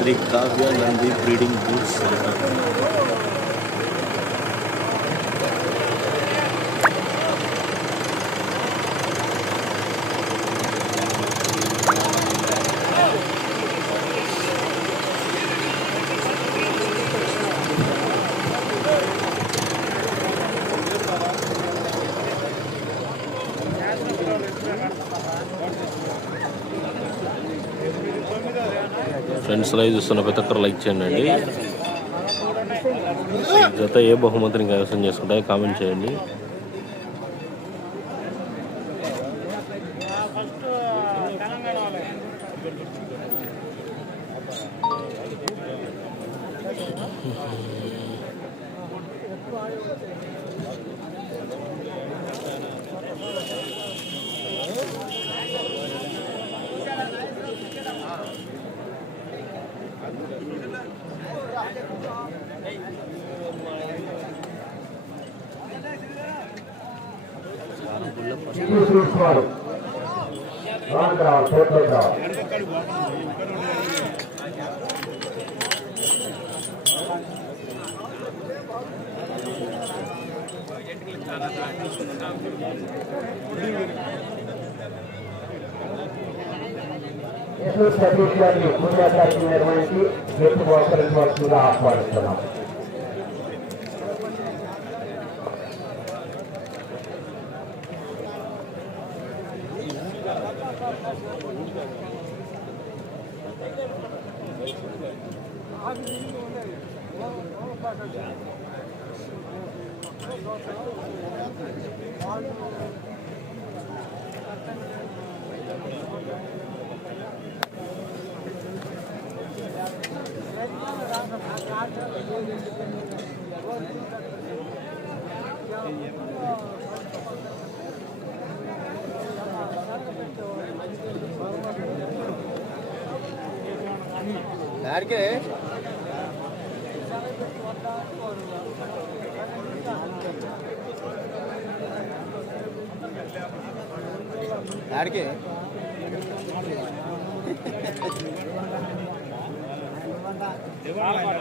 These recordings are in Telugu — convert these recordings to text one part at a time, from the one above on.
Shri Kavya Nandi breeding bull center friends live చూస్తున్న ప్రతి ఒక్కరు లైక్ చేయండి అండి. జత ఏ బహుమతిని కైవసం చేసుకుంటాయో కామెంట్ చేయండి. ಪ್ರದೇಶದಲ್ಲಿ ಮುಂದೆ ಕಾರ್ಯನಿರ್ವಹಿಸಿ ಹೆಚ್ಚು ಅವಕಾಶ ಮಾಡಿಸುವ ಆಹ್ವಾನಿಸಲಾಗಿದೆ ಯಾರಿಗೆ ಯಾರಿಗೆ 对吧？对吧？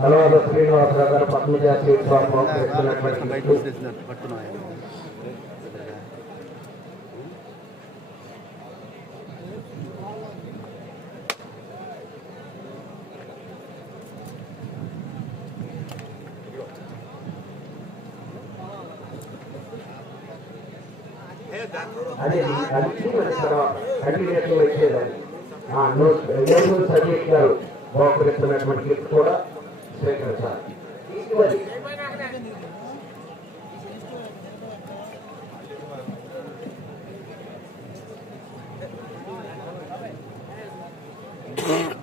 హలో శ్రీనివాసరావు గారు ఇస్తున్నటువంటి గిఫ్ట్. అదే అది మన తర్వాత. ఇచ్చేదాన్ని ఆ, నో- గారు బహుకరిస్తున్నటువంటి గిఫ్ట్ కూడా స్వీకరించాలి Mm-hmm.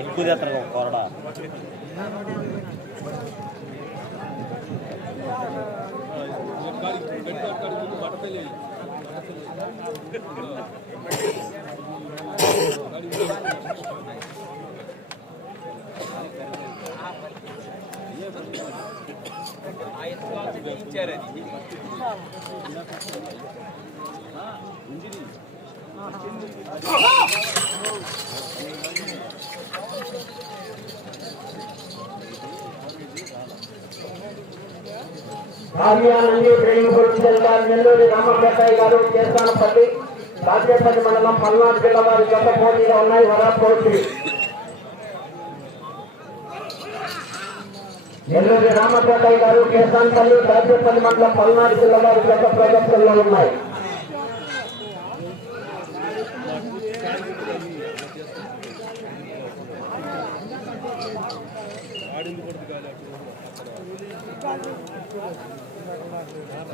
ఎక్కువ చేస్తారు కొరడా భాగ్యానంది ట్రైనింగ్ గురించి నెల్లూరి రామపేటయ్య గారు కేసానపల్లి రాజేపల్లి మండలం పల్నాడు జిల్లా వారి గత పోటీలో ఉన్నాయి వరా పోటీ. నెల్లూరి రామపేటయ్య గారు కేసానపల్లి రాజేపల్లి మండలం పల్నాడు జిల్లా వారి గత ప్రదర్శనలో ఉన్నాయి.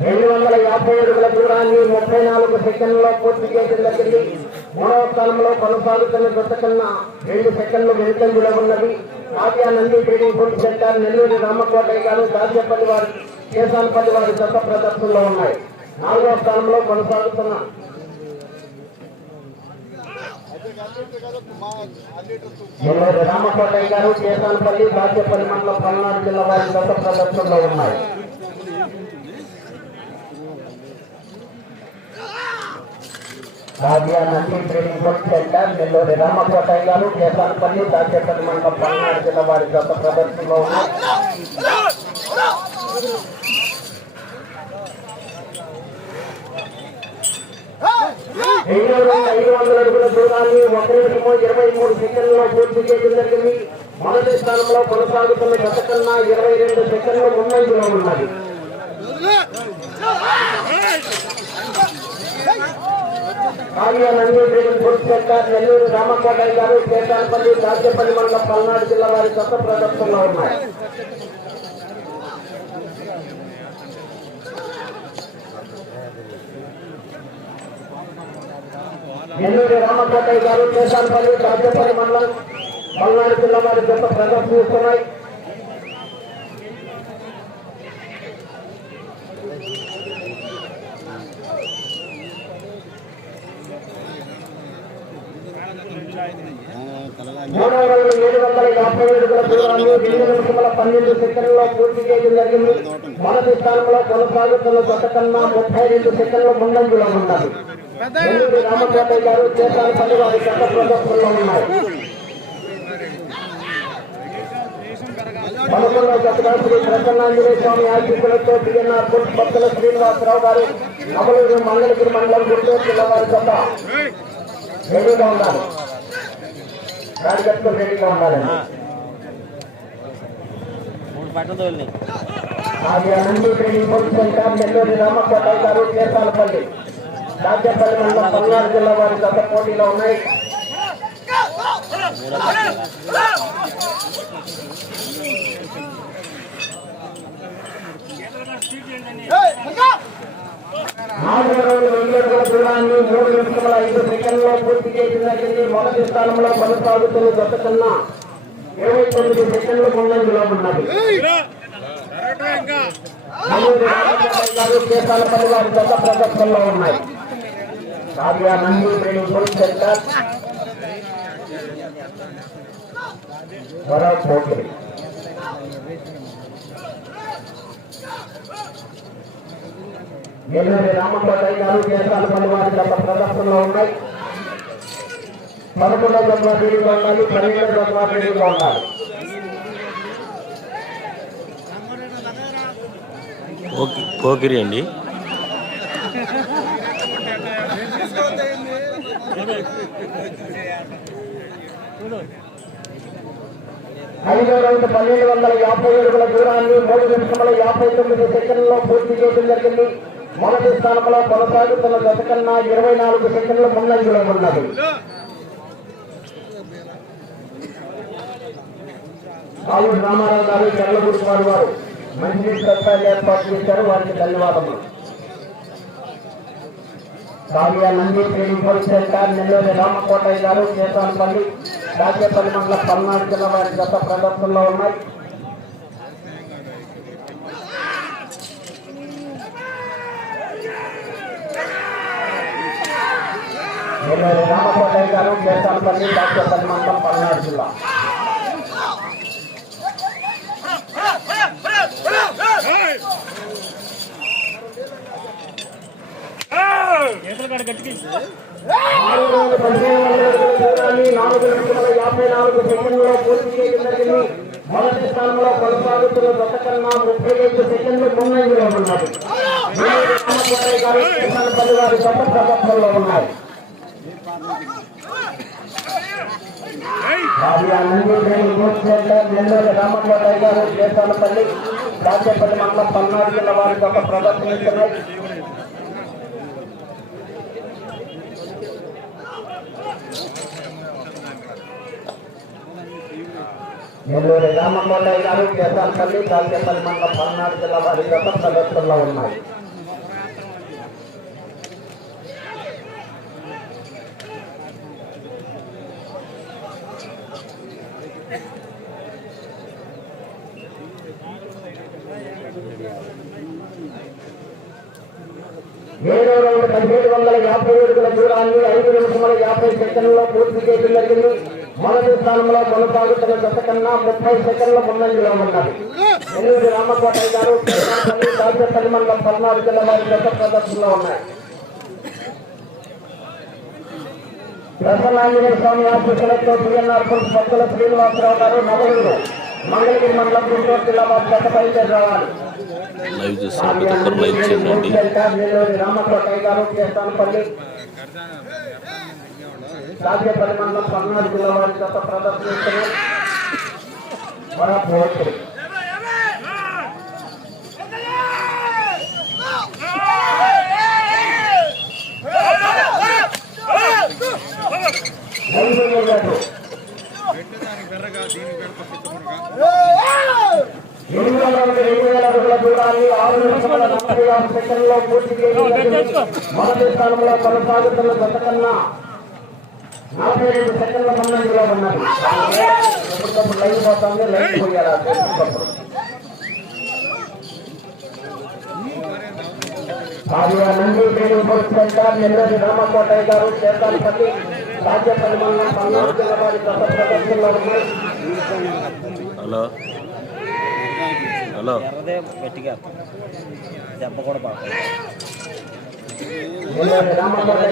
రెండు వందల యాభై అడుగుల దూరాన్ని ముప్పై నాలుగు సెకండ్లలో పూర్తి చేసిన దగ్గరికి మూడవ స్థానంలో కొనసాగుతున్న గత కన్నా రెండు సెకండ్లు వెనుకంజలో ఉన్నది. Aadya Nandi trading food center Nellore Ramakotaiah garu Dachepalli వారి కేశాలపల్లి వారి గత ప్రదర్శనలో ఉన్నాయి. నాలుగవ స్థానంలో కొనసాగుతున్న నెల్లూరు రామకోటయ్య గారు కేశాలపల్లి దాచేపల్లి మండలం పల్నాడు జిల్లా వారి గత ప్రదర్శనలో ఉన్నాయి. Rajya Nandi trading food center Nelluri Ramakotaiah garu Kesanapalli Dachepalli మండలం పల్నాడు జిల్లా వారి గత ప్రదర్శనలో ఐదు వందల అడుగుల దూరాన్ని ఒక నిమిషము ఇరవై మూడు సెకండ్లలో పూర్తి చేయడం జరిగింది మొదటి స్థానంలో కొనసాగుతున్న గత కన్నా ఇరవై రెండు సెకండ్లు ముందంజలో ఉన్నది ఆర్య నంది ట్రేడింగ్ నెల్లూరు రామకోటయ్య గారు కేతానపల్లి రాజ్యపల్లి మండలం పల్నాడు జిల్లా వారి కొత్త ప్రదర్శనలో ఉన్నాయి. నెల్లూరు రామకోటయ్య గారు కేతానపల్లి రాజ్యపల్లి మండలం పల్నాడు జిల్లా వారి కొత్త ప్రదర్శనిస్తున్నాయి మూడవ ఏడు వందల యాభై ఏడు దూరాన్ని రెండు నిమిషముల పన్నెండు సెకండ్లలో పూర్తి చేయడం జరిగింది మొదటి స్థానంలో కొనసాగుతున్న గత కన్నా ముప్పై రెండు సెకండ్ల ముందంజలో ఉన్నారు నెల్లూరు రామకోటయ్య గారు చేసాలపల్లి వారి గత ప్రదర్శనలో ఉన్నారు పదకొండవ జతగా శ్రీ ప్రసన్నాంజనేయ స్వామి ఆశీస్సులతో టిఎన్ఆర్ బుట్ భక్తుల శ్రీనివాసరావు గారు అమలూరు మంగళగిరి మండలం గుంటూరు జిల్లా వారి గత రెడీగా ఉన్నారు కార్యకర్తలు రెడీగా ఉండాలండి అనంతి ట్రైనింగ్ సెంటర్ నెల్లూరి రామకోటయ్య గారు కేసాలపల్లి రాజ్యపల్లి మండలం పల్నాడు జిల్లా వారి గత పోటీలో ఉన్నాయి. నాలుగు రోజుల అడుగుల దూరాన్ని మూడు నిమిషముల ఐదు సెకండ్లో పూర్తి చేసిన మొదటి స్థానంలో కొనసాగుతున్న గత కన్నా ఇరవై తొమ్మిది సెకండ్లు ముందంజలో ఉన్నది వారి గత ప్రదర్శనలో ఉన్నాయి కావ్య నంది ట్రైనింగ్ సెంటర్ వరా పోటీ నెల్లూరి రామకోటయ్య గారు కేసాలపల్లి వారి గత ప్రదర్శనలో ఉన్నాయి. పదకొండవ టీడీగా ఉండాలి పన్నెండవ గంటల టీడీగా ఉండాలి ఓకే పోకిరి అండి. ఐదో రౌండ్ పన్నెండు వందల యాభై అడుగుల దూరాన్ని మూడు నిమిషముల యాభై తొమ్మిది సెకండ్లలో పూర్తి చేయడం జరిగింది. మొదటి స్థానంలో కొనసాగుతున్న గత కన్నా ఇరవై నాలుగు సెకండ్లు ముందంజలో ఉన్నది. ఆవుడు రామారావు గారు చర్లగుడిపాడు వారు మంచినీటి సత్తాలు ఏర్పాటు చేశారు వారికి ధన్యవాదములు. కావ్య నంది ట్రేడింగ్ సెంటర్ నెల్లూరు రామకోటయ్య గారు కేసానపల్లి దాచేపల్లి మండల పల్నాడు జిల్లా వారి గత ప్రదర్శనలో ఉన్నాయి నెల్లూరు రామకోటయ్య గారు కేసానపల్లి దాచేపల్లి మండలం పల్నాడు జిల్లా నాలుగు వందల పదిహేను వందల అడుగుల దూరాన్ని నాలుగు నిమిషముల యాభై నాలుగు సెకండ్లలో పూర్తి చేయడం జరిగింది మొదటి స్థానంలో కొనసాగుతున్న దశ కన్నా ముప్పై ఐదు సెకండ్లు ముందంజలో ఉన్నారు. రామకోటయ్య గారు కేసానపల్లి వారి కావ్య గారు కేసానపల్లి రాజపల్లి మండలం పల్నాడు జిల్లా వారికి ఒక ప్రదర్శన నెల్లూరు రామకోటయ్య గారు కేసాలపల్లి రాజపల్లి మండలం పల్నాడు జిల్లా వారి గత ప్రదర్శనలో ఉన్నాయి ఏడో రౌండ్ పదిహేడు వందల యాభై అడుగుల దూరాన్ని ఐదు నిమిషముల యాభై సెకండ్లలో పూర్తి చేయడం జరిగింది మొదటి స్థానంలో కొనసాగుతున్న కన్నా ముప్పై సెకండ్ల ముందంజలో ఉన్నది నెల్లూరు రామకోటయ్య గారు దాచేపల్లి మండలం పల్నాడు జిల్లా వారి గత ప్రదర్శనలో ఉన్నాయి. ప్రసన్నాంజనేయ స్వామి ఆశీస్సులతో పిఎన్ఆర్ పురుష్ భక్తుల శ్రీనివాసరావు గారు నవలుడు మంగళగిరి మండలం గుంటూరు జిల్లా వారి గత బయలుదేరి రావాలి లైవ్ చూస్తున్న ప్రతి ఒక్కరు లైక్ చేయండి. నెల్లూరు రామకోటయ్య గారు కేసానపల్లి రాజ్యపల్లి మండలం పల్నాడు జిల్లా వారి గత నలభై ఆరు సెకండ్లలో పూర్తి జరిగింది. మొదటి స్థానంలో కొనసాగుతున్న గత కన్నా నలభై రెండు సెకండ్ల ముందంజలో ఉన్నది. ఎప్పటికప్పుడు లైన్ పోతుంది లైన్ పోయాలి సెంటర్ నెల్లూరు రామకోటయ్య గారు చేతాలపల్లి రాజ్యపల్లి మండలం పల్నాడు జిల్లా వారి గత ప్రదర్శనలో ఉన్నాయి హలో. హలో. గట్టిగా. దెబ్బ కూడా పడతాయి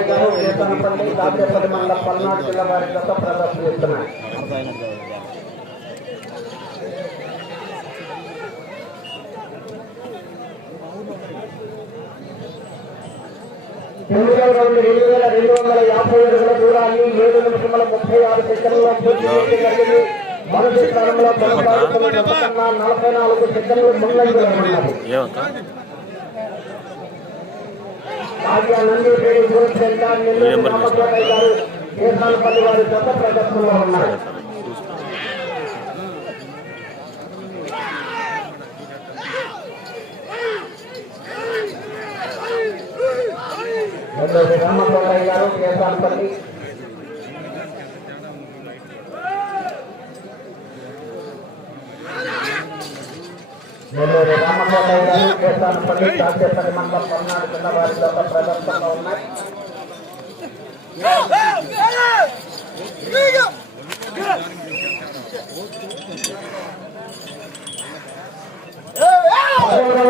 గారు మండలం పల్నాడు జిల్లా వారి గత ఎనిమిదవ రౌండ్ రెండు వేల రెండు వందల యాభై అడుగుల దూరాన్ని ఏడు నిమిషముల ముప్పై ఆరు సెకండ్లో పూర్తి చేయడం జరిగింది మొదటి స్థానంలో కొనసాగుతున్న నలభై నాలుగు సెకండ్లు ముందంజలో నెల్లూరు రామకోటయ్య గారు కేసాలపల్లి వారి గత ప్రదర్శనలో ఉన్నారు. నెల్లూరు రామకోటయ్య గారు కేసాలపల్లి దాచేపల్లి మండలం పల్నాడు జిల్లా వారి గత ప్రదర్శనలో ఉన్నాయి.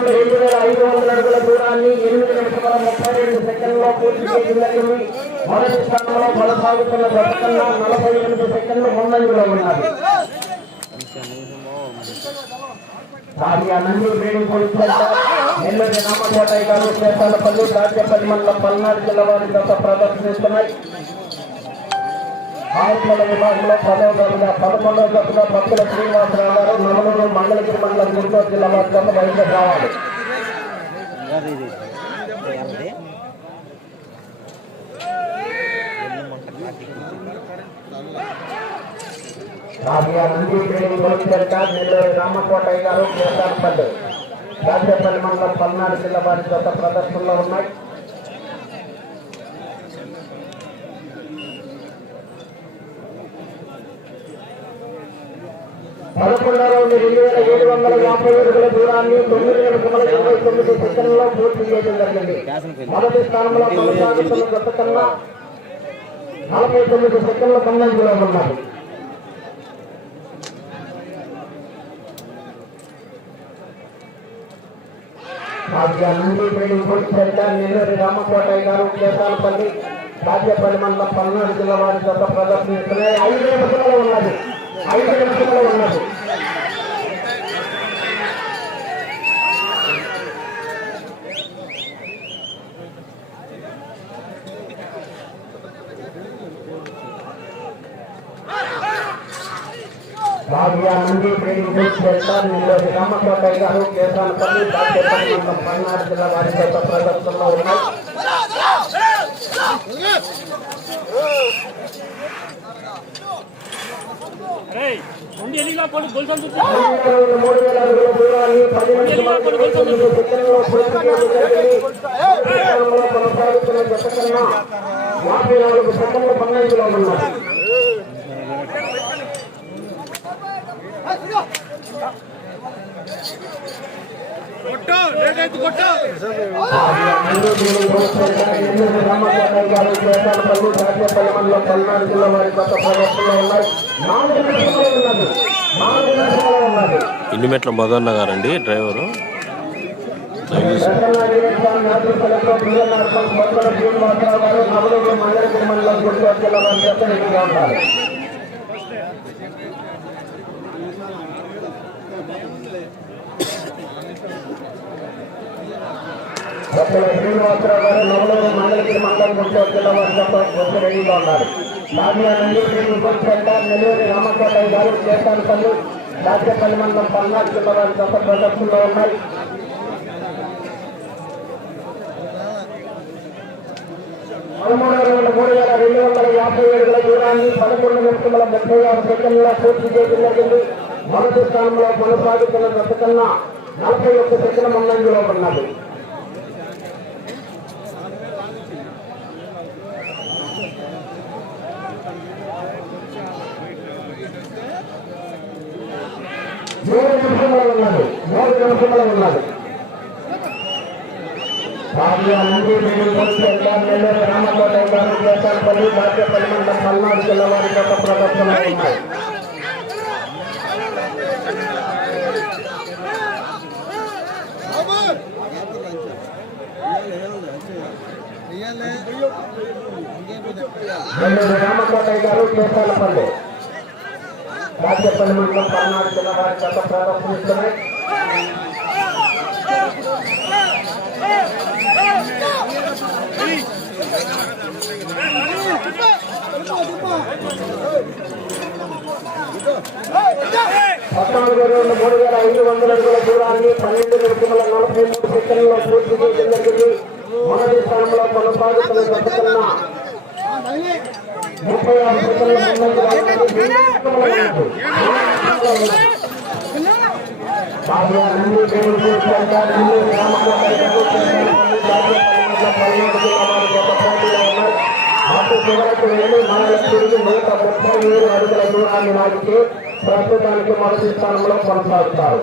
రెండు వేల ఐదు వందల అడుగుల దూరాన్ని ఎనిమిది నిమిషముల ముప్పై రెండు సెకండ్లలో పూర్తి చేయడం జరిగింది మొదటి స్థానంలో కొనసాగుతున్న నలభై ఎనిమిది సెకండ్లు ముందంజలో భార్య నంది ట్రేడింగ్ పోలీస్ గారు కేసాలపల్లి మండలం పల్నాడు జిల్లా వారి గత ప్రదర్శనిస్తున్నాయి ఆయుష్ల విభాగంలో పదవ జతగా పదకొండవ జతగా భక్తుల శ్రీనివాసరావు గారు నవలూరు మంగళగిరి మండలం గుంటూరు జిల్లా వారి గత బయట రావాలి. రాజుగా నంది ట్రైనింగ్ నెల్లూరు రామకోటయ్య గారు కేసారపల్లి రాజపల్లి మండలం పల్నాడు జిల్లా వారి గత ప్రదర్శనలో ఉన్నాయి. పదకొండవ రెండు వేల ఏడు వందల యాభై అడుగుల దూరాన్ని తొమ్మిది వేల తొమ్మిది ఇరవై తొమ్మిది సెకండ్లో పూర్తి చేయడం జరిగింది. మొదటి స్థానంలో కొనసాగుతున్న గత కన్నా నలభై తొమ్మిది సెకండ్ల ముందంజలో ఉన్నాయి రాజ్య నుండి ట్రైనింగ్ నెల్లూరి రామకోటయ్య గారు కేసాలపల్లి రాజ్యపల్లి మండలం పల్నాడు జిల్లా వారి గత ప్రదర్శనిస్తున్నాయి ఐదు నిమిషంలో ఉన్నది. ఐదు నిమిషంలో ఉన్నది. రాజ్య నుండి training coach centre Nelluri Ramakotayya garu Kesalapalli Rajyapalli మండలం పల్నాడు జిల్లా వారి గత ప్రదర్శనలో ఉన్నాయి మూడు వేల అడుగుల దూరాన్ని పది నిమిషాల ఇరవై తొమ్మిది సెకండ్లలో పూర్తి చేయడం జరిగింది. స్థానంలో కొనసాగుతున్న జత కన్నా యాభై నాలుగు సెకండ్ల పన్నెండులో ఉన్నారు పల్నాడు జిల్లా వారి కొత్త ప్రదర్శనలో ఉన్నాయి నాలుగు నిమిషాలు ఉన్నది నాలుగు నిమిషాలు ఉన్నది ఇన్ని మెట్ల మదన్న గారండి డ్రైవరు చూసి ఉంటారు డాక్టర్ శ్రీనివాసరావు గారు నవలూరు మండలిగిరి మండలం గుంటూరు జిల్లా రెడీగా ఉన్నారు నాదియా నుండి శ్రీనివాస్ సెంటర్ రామకోటయ్య గారు కేసానపల్లి రాజ్యపల్లి మండలం పల్నాడు జిల్లా వారి ప్రదర్శనలో ఉన్నాయి. పదమూడు మూడు వేల రెండు వందల యాభై ఏడుల దూరాన్ని పదకొండు నిమిషముల ముప్పై ఆరు సెకండ్ల పూర్తి చేయడం జరిగింది. మొదటి స్థానంలో కొనసాగుతున్న దశ కన్నా నలభై ఒక్క సెకండ్ ముందంజలో ఉన్నది. లోపల ఉన్నారు. ఉన్నది రామకోట గారు కేసాలపల్లి బాధ్యపల్లి మండలం పల్నాడు జిల్లా వారి గత ప్రదర్శన ఉన్నాయి. రామకోటయ్య గారు కేసాలపల్లి బాధ్యపల్లి మండలం పల్నాడు జిల్లా వారి గత ప్రదర్శనిస్తున్నాయి పద్నాలుగు రెండు మూడు వేల ఐదు వందల అడుగుల దూరాన్ని పన్నెండు నిమిషముల నలభై మూడు సెకండ్లలో పూర్తి చేయడం జరిగింది మొదటి స్థానంలో కొనసాగుతున్న గత కన్నా ముప్పై ఆరు సెకండ్ల ముందంజలో ఉన్నది. చివరకు వెళ్ళి మనల నూట ముప్పై ఏడు అడుగుల దూరాన్ని ప్రస్తుతానికి మొదటి స్థానంలో కొనసాగుతారు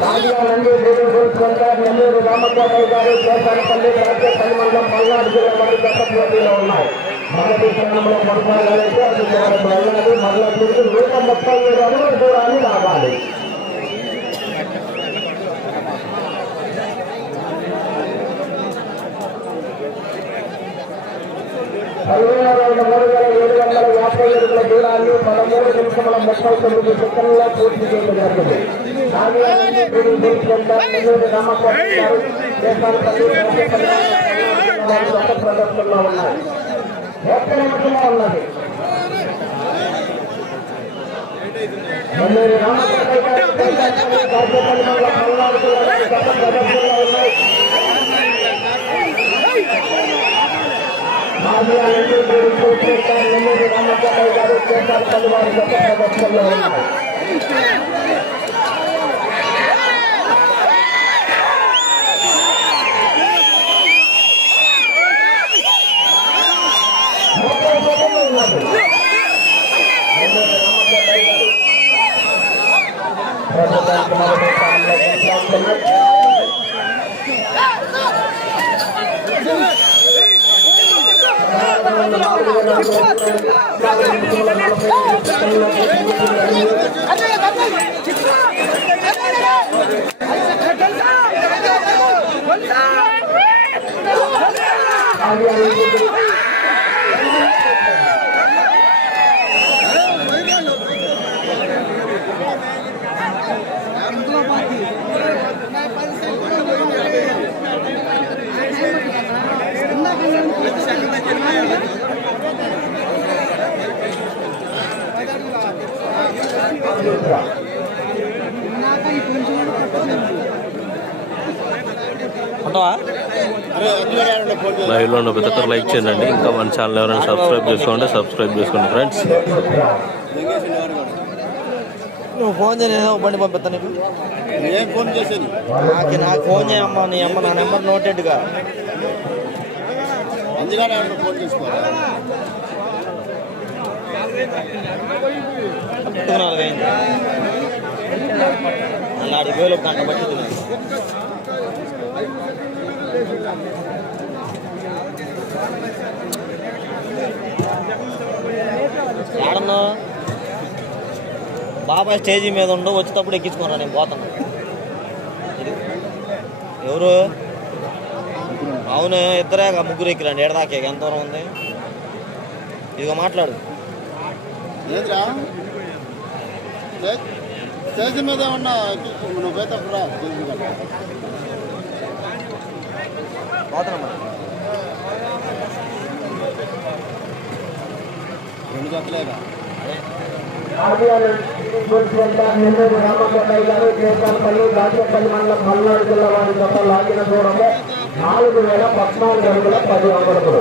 రాజుగా నంది దేవుడు సెంటర్ నెల్లూరు రామకోటయ్య గారు కేసానపల్లి రాజ్యపల్లి మండలం పల్నాడు జిల్లా వారి గత పోటీలో ఉన్నాయి మొదటి స్థానంలో కొనసాగాలంటే అది చివరకు వెళ్ళాలి మరలా తిరిగి నూట ముప్పై ఏడు అడుగుల దూరాన్ని లాగాలి పదివేల రెండు మూడు వేల ఏడు వందల యాభై దూరాన్ని పదమూడు నిమిషముల ముప్పై తొమ్మిది పూర్తి చేయడం జరిగింది ప్రదర్శనలో ఉన్నాయి ఒక్క నిమిషంలో ఉన్నది నెల్లూరు రామకోట గారు కాసేపల్లి మండలం పల్నాడు జిల్లా వారి జత ప్రదర్శనలో ఉన్నాయి మాదియా నుండి మూడు పూర్తిగా నెల్లూరు రామచంద్రయ్య గారు కేసరపల్లి వారి జత ప్రదర్శనలో ఉన్నాయి ముప్పై సెకండ్లు ఉన్నారు. నెల్లూరు రామచంద్రయ్య గారు ప్రస్తుతానికి మొదటి స్థానంలో కొనసాగుతున్నారు. లైవ్లో ఉన్న ప్రతి ఒక్కరు లైక్ చేయండి ఇంకా మన ఛానల్ ఎవరైనా సబ్స్క్రైబ్ చేసుకోండి సబ్స్క్రైబ్ చేసుకోండి ఫ్రెండ్స్ నువ్వు ఫోన్ చేయ నేను బండి పంపిస్తా నీకు. ఏం ఫోన్ చేసేది? నాకు నాకు ఫోన్ చేయమ్మా నీ అమ్మ నా నెంబర్ నోటెడ్గా. అందుకని ఫోన్ చేసుకోవాలి. నాలుగు వేలు గంట పట్టింది నాకు. ఏడన్నా బాబాయ్ స్టేజీ మీద ఉండు వచ్చేటప్పుడు ఎక్కించుకున్నా నేను పోతాను. ఎవరు? అవును ఇద్దరే ముగ్గురు ఎక్కిరండి ఎడదాకే ఎంత దూరం ఉంది? ఇదిగో మాట్లాడు. స్టేజ్ మీద ఉన్న రెండు ఆర్బీఐ గుర్తింట నెల్లూరు రామకోటయ్య గారు కేసాలపల్లి దాచేపల్లి మండలం పల్నాడు జిల్లా వారి జత లాగిన దూరంలో నాలుగు వేల పద్నాలుగు అడుగుల పది అంగుళములు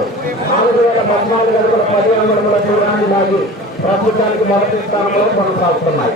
నాలుగు వేల పద్నాలుగు అడుగుల పది అంగుళముల దూరాన్ని లాగి ప్రస్తుతానికి మొదటి స్థానంలో కొనసాగుతున్నాయి.